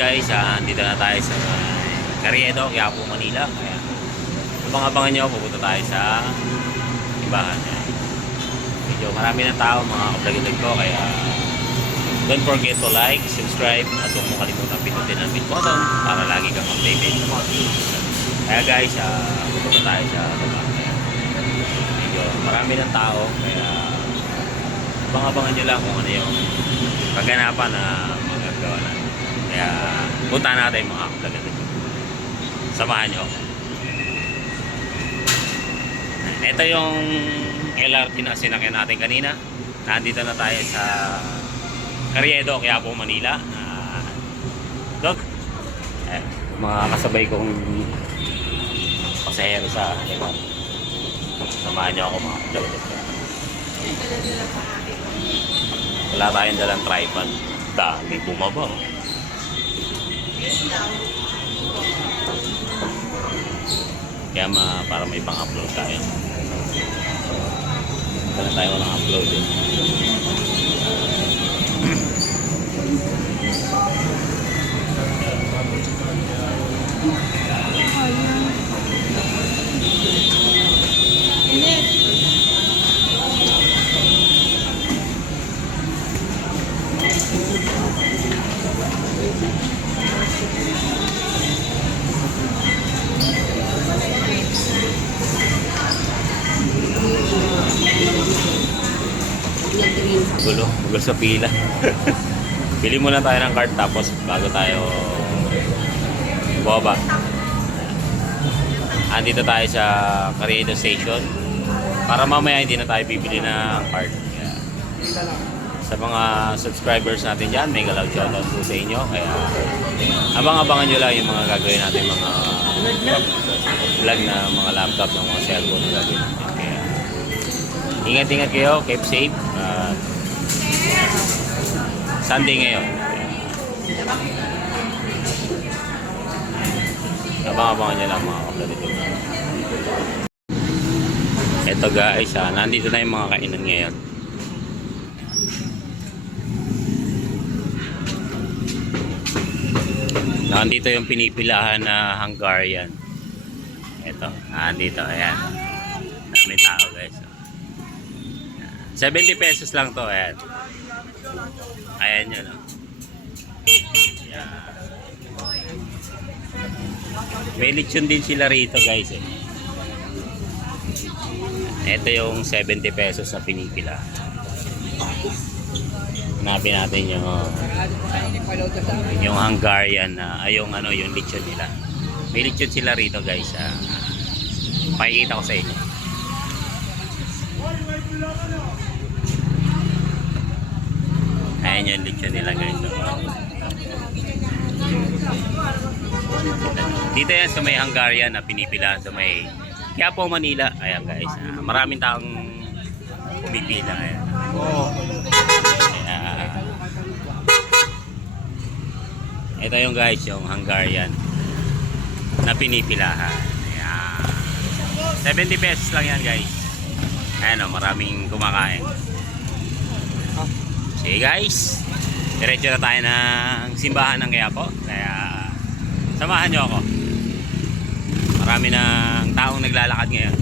guys, dito na tayo sa Carriedo, Quiapo, Manila. Kaya abang-abangan nyo, pupunta tayo sa simbahan. Medyo marami ng tao, mga kablagitag ko, kaya don't forget to like, subscribe, at huwag mo kalimutan pindutin ang bell button para lagi kang updated sa mga videos. Kaya guys, pupunta tayo sa baba. Medyo marami ng tao, kaya abang-abangan nyo lang kung ano yung kaganapan na magagawa natin. Kaya punta natin mga kablagitag. Samahan nyo. Ito yung LRT na sinakyan natin kanina. Nandito na tayo sa Carriedo, Quiapo, Manila. Dog, mga kasabay kong pasahero sa LRT. Samahan nyo ako mga kablagitag. Wala tayong dalang tripod. Dami bumaba. Kaya para may pang-upload tayo. Wala tayo walang upload eh. Gulo sa pila. Bili muna tayo ng card tapos bago tayo baba. Andito tayo sa Carriedo Station para mamaya hindi na tayo bibili ng card. Kaya, sa mga subscribers natin dyan, mega loud shoutout po sa inyo. Kaya abang-abangan nyo lang yung mga gagawin natin, mga vlog na mga laptop ng mga cellphone na gagawin natin. Kaya ingat-ingat kayo, keep safe. Sunday ngayon. Abang-abangan nyo lang mga kapatid. Ito guys, nandito na yung mga kainan ngayon. Nandito yung pinipilahan na Hungarian. Ito, nandito, ayan. Daming tao guys. 70 pesos lang to, ayan. Ayan yun, no? Ayan. May lechon din sila rito guys eh. Ito yung 70 pesos na pinipila. Hanapin natin yung Hungarian na yung lechon nila. May lechon sila rito guys. Pakikita ko sa inyo. Ayan yung lechon nila guys. Dito yan sa may Hungarian na pinipila sa may Quiapo, Manila. Ayan guys. Maraming taong pumipila. Ayan. Ito yung guys, yung Hungarian na pinipilahan. Ayan. 70 pesos lang yan guys. Ayan o, maraming kumakain. Sige guys, diretso na tayo ng simbahan ng Quiapo. Kaya samahan nyo ako. Marami ng taong naglalakad ngayon.